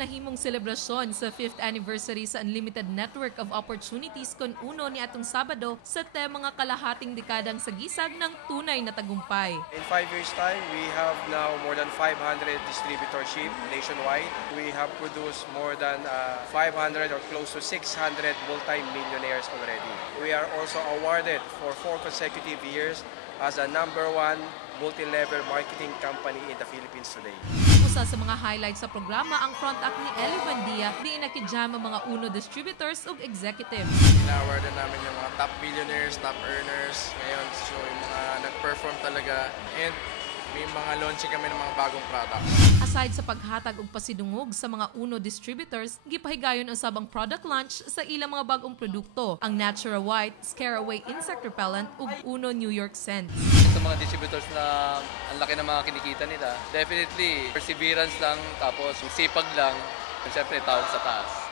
nahimong selebrasyon sa 5th anniversary sa Unlimited Network of Opportunities kon uno ni atong Sabado sa mga kalahating dekadang sagisag ng tunay na tagumpay. In 5 years' time, we have now more than 500 distributorship nationwide. We have produced more than 500 or close to 600 multi-millionaires already. We are also awarded for 4 consecutive years as a #1 multi-level marketing company in the Philippines today. Usa sa mga highlights sa programa ang front act ni Ellie Buendia, di nakijam ang mga UNO distributors ug executives. Ina-awardan namin yung mga top billionaires, top earners ngayon. So yung mga nag-perform talaga and may mga launching kami ng mga bagong products. Aside sa paghatag og pasidungog sa mga UNO distributors, gipahigayon usab ang product launch sa ilang mga bagong produkto, ang Natural White, Scareaway Insect Repellent ug UNO New York Scent. Sa mga distributors na ang laki ng mga kinikita nila, definitely perseverance lang, tapos sipag lang, at syempre tawag sa taas.